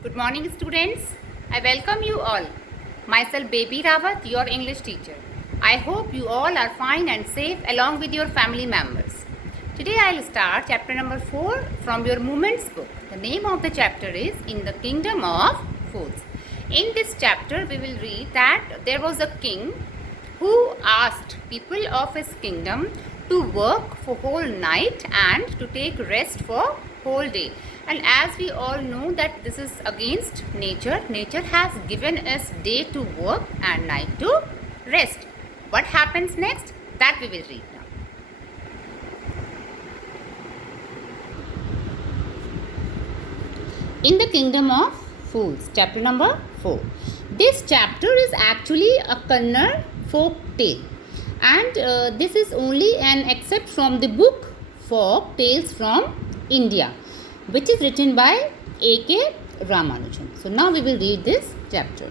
Good morning, students. I welcome you all. Myself, Baby Rawat, your English teacher. I hope you all are fine and safe along with your family members. Today, I'll start chapter number 4 from your Moments book. The name of the chapter is In the Kingdom of Fools. In this chapter, we will read that there was a king who asked people of his kingdom to work for whole night and to take rest for whole day. And as we all know that this is against nature. Nature has given us day to work and night to rest. What happens next? That we will read now. In the Kingdom of Fools, chapter number 4. This chapter is actually a Kannada folk tale, and this is only an excerpt from the book Folk Tales from India, which is written by A.K. Ramanujan. So now we will read this chapter.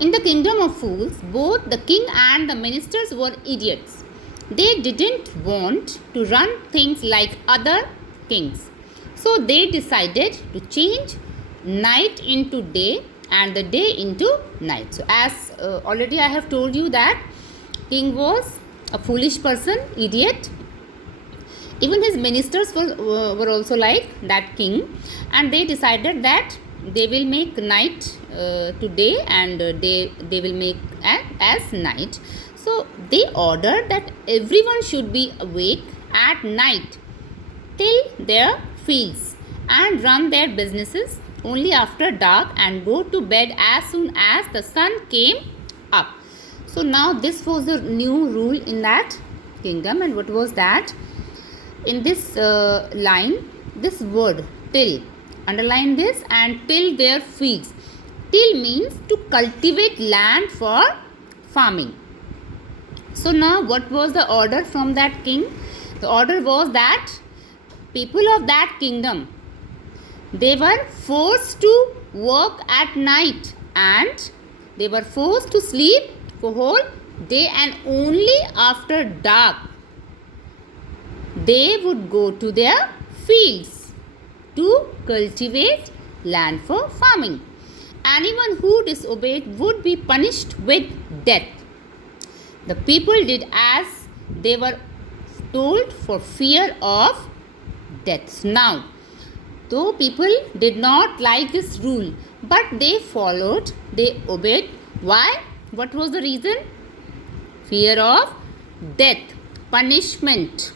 In the Kingdom of Fools, both the king and the ministers were idiots. They didn't want to run things like other kings. So they decided to change night into day and the day into night. So as already I have told you that king was a foolish person, idiot. Even his ministers were also like that king, and they decided that they will make night to day and they will make as night. So they ordered that everyone should be awake at night till their fields and run their businesses only after dark and go to bed as soon as the sun came up. So now this was the new rule in that kingdom. And what was that? In this line, this word till, underline this, and till their fields. Till means to cultivate land for farming. So now what was the order from that king? The order was that people of that kingdom, they were forced to work at night and they were forced to sleep for whole day, and only after dark they would go to their fields to cultivate land for farming. Anyone who disobeyed would be punished with death. The people did as they were told for fear of death. Now, though people did not like this rule, but they followed, they obeyed. Why? What was the reason? Fear of death, punishment.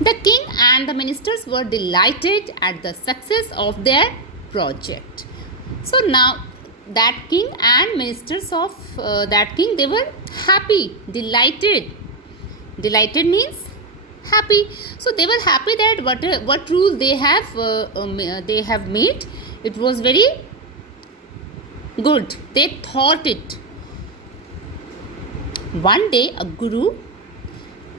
The king and the ministers were delighted at the success of their project. So now that king and ministers of that king, they were happy, delighted. Delighted means happy. So they were happy that what rule they have made, it was very good. They thought it. One day a guru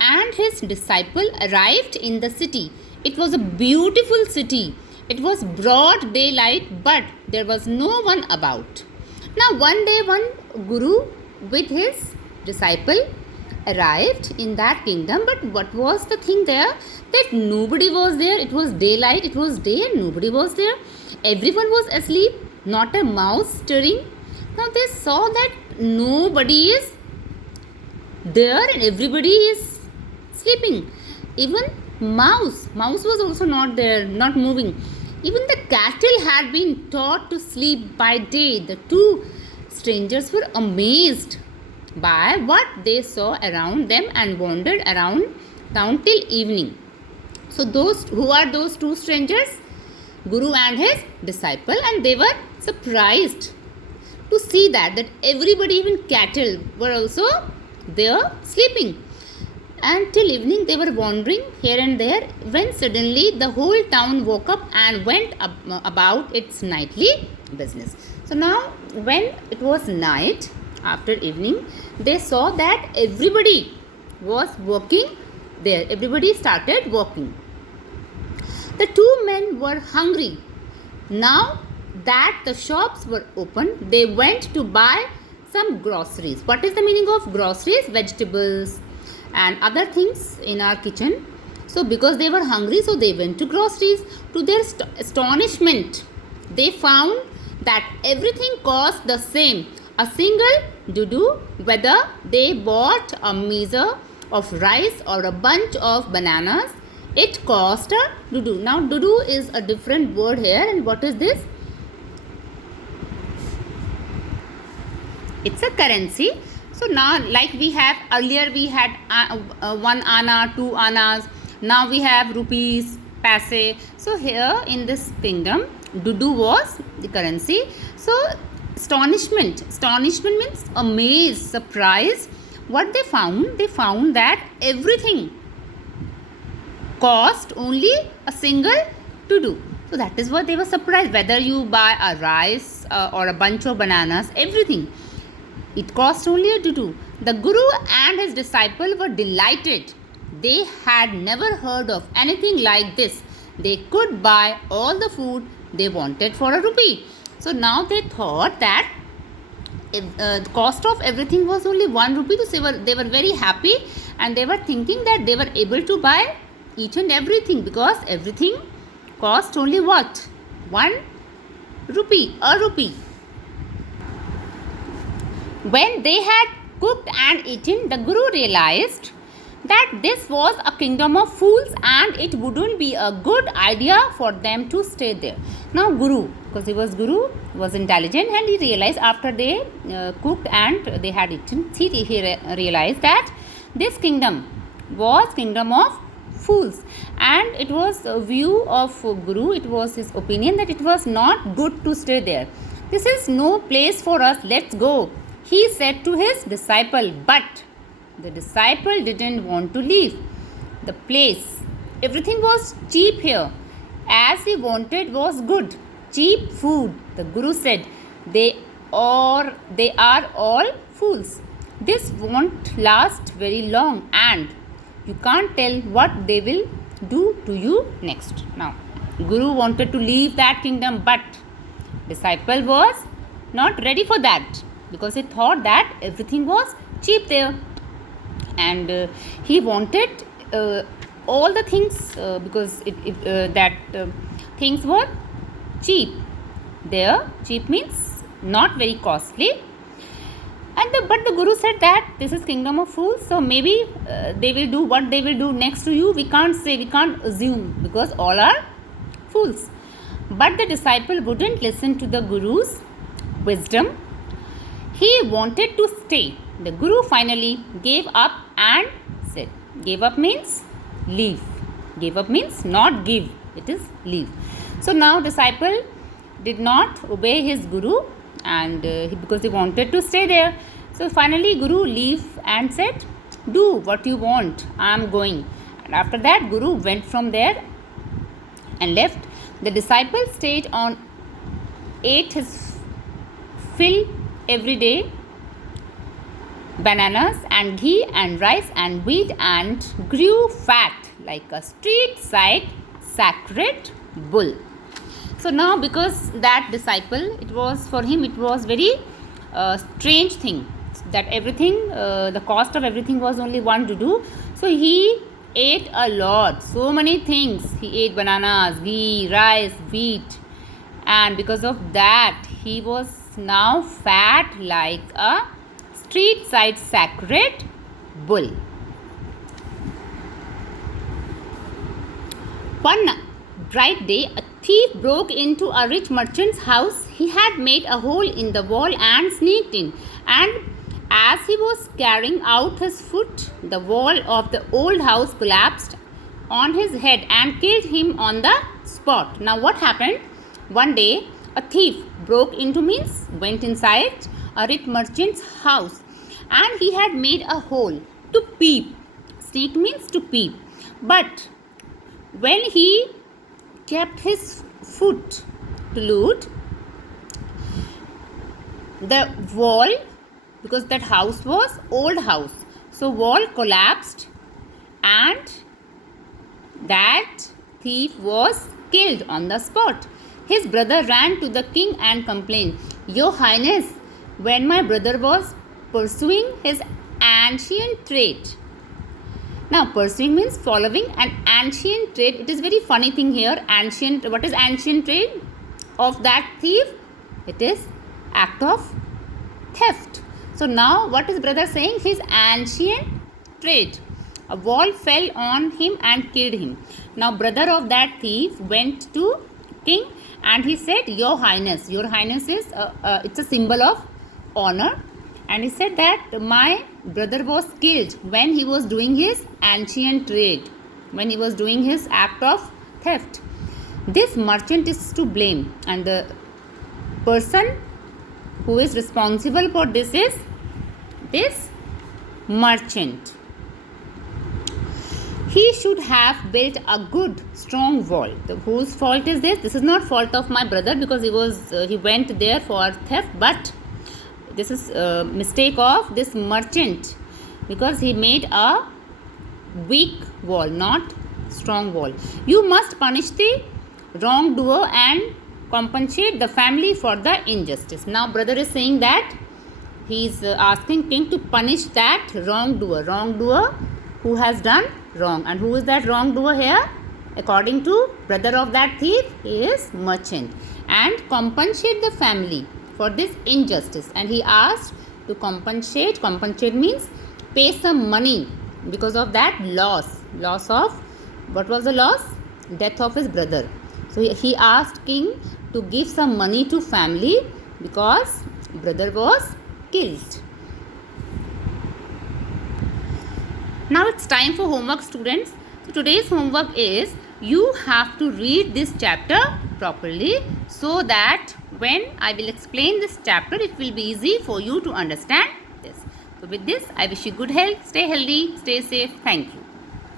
and his disciple arrived in the city. It was a beautiful city. It was broad daylight, but there was no one about. Now one day one guru with his disciple arrived in that kingdom, but what was the thing there? That nobody was there. It was daylight, it was day, and nobody was there. Everyone was asleep, not a mouse stirring. Now they saw that nobody is there and everybody is sleeping. Even mouse was also not there, not moving. Even the cattle had been taught to sleep by day. The two strangers were amazed by what they saw around them and wandered around town till evening. So who are those two strangers? Guru and his disciple, and they were surprised to see that everybody, even cattle, were also there sleeping. And till evening they were wandering here and there, when suddenly the whole town woke up and went about its nightly business. So now when it was night, after evening, they saw that everybody was working there. Everybody started working. The two men were hungry. Now that the shops were open, they went to buy some groceries. What is the meaning of groceries? Vegetables and other things in our kitchen. So because they were hungry, so they went to groceries. To their astonishment, they found that everything cost the same, a single dudu, whether they bought a measure of rice or a bunch of bananas, it cost a dudu. Now dudu is a different word here, and what is this? It's a currency. So now, like we have earlier, we had 1 anna, 2 annas. Now we have rupees, paise. So here in this kingdom, dudu was the currency. So astonishment means amaze, surprise. What they found that everything cost only a single dudu. So that is what they were surprised. Whether you buy a rice or a bunch of bananas, everything, it cost only a dudu. The Guru and his disciple were delighted. They had never heard of anything like this. They could buy all the food they wanted for a rupee. So now they thought that the cost of everything was only 1 rupee. So they were very happy, and they were thinking that they were able to buy each and everything, because everything cost only what? 1 rupee, a rupee. When they had cooked and eaten, the Guru realized that this was a kingdom of fools and it wouldn't be a good idea for them to stay there. Now Guru, because he was Guru, was intelligent, and he realized after they cooked and they had eaten, he realized that this kingdom was kingdom of fools, and it was a view of Guru, it was his opinion that it was not good to stay there. This is no place for us, let's go, he said to his disciple. But the disciple didn't want to leave the place. Everything was cheap here. As he wanted was good, cheap food. The Guru said, they are all fools. This won't last very long, and you can't tell what they will do to you next. Now, Guru wanted to leave that kingdom, but disciple was not ready for that, because he thought that everything was cheap there, and he wanted all the things because things were cheap there. Cheap means not very costly. But the Guru said that this is kingdom of fools, so maybe they will do what they will do next to you. We can't say, we can't assume, because all are fools. But the disciple wouldn't listen to the Guru's wisdom. He wanted to stay. The Guru finally gave up and said, gave up means leave. Gave up means not give, it is leave. So now disciple did not obey his Guru, and because he wanted to stay there. So finally Guru leave and said, do what you want, I am going. And after that Guru went from there and left. The disciple stayed on, ate his fill every day, bananas and ghee and rice and wheat, and grew fat like a street side sacred bull. So now, because that disciple, it was for him, it was very strange thing that everything, the cost of everything was only 1 dudu. So he ate a lot, so many things. He ate bananas, ghee, rice, wheat, and because of that he was now fat like a street side sacred bull. One bright day, a thief broke into a rich merchant's house. He had made a hole in the wall and sneaked in, and as he was carrying out his foot, the wall of the old house collapsed on his head and killed him on the spot. Now what happened? One day a thief broke into, means went inside a rich merchant's house, and he had made a hole to peep. Sneak means to peep. But when he kept his foot to loot, the wall, because that house was old house, so wall collapsed and that thief was killed on the spot. His brother ran to the king and complained, Your Highness, when my brother was pursuing his ancient trade. Now pursuing means following an ancient trade. It is very funny thing here. Ancient, what is ancient trade? of that thief, it is act of theft. So now what is brother saying? His ancient trade. A wall fell on him and killed him. Now brother of that thief went to king and he said, your highness is it's a symbol of honor, and he said that my brother was killed when he was doing his ancient trade, when he was doing his act of theft. This merchant is to blame, and the person who is responsible for this is this merchant. He should have built a good strong wall. Whose fault is this? This is not fault of my brother, because he went there for theft, but this is a mistake of this merchant, because he made a weak wall, not strong wall. You must punish the wrongdoer and compensate the family for the injustice. Now brother is saying that he is asking king to punish that wrongdoer who has done wrong. And who is that wrongdoer here? According to brother of that thief, he is merchant. And compensate the family for this injustice. And he asked to compensate means pay some money because of that loss of, what was the loss? Death of his brother. So he asked king to give some money to family because brother was killed. Now it's time for homework, students. So today's homework is you have to read this chapter properly, so that when I will explain this chapter, it will be easy for you to understand this. So with this, I wish you good health, stay healthy, stay safe. Thank you.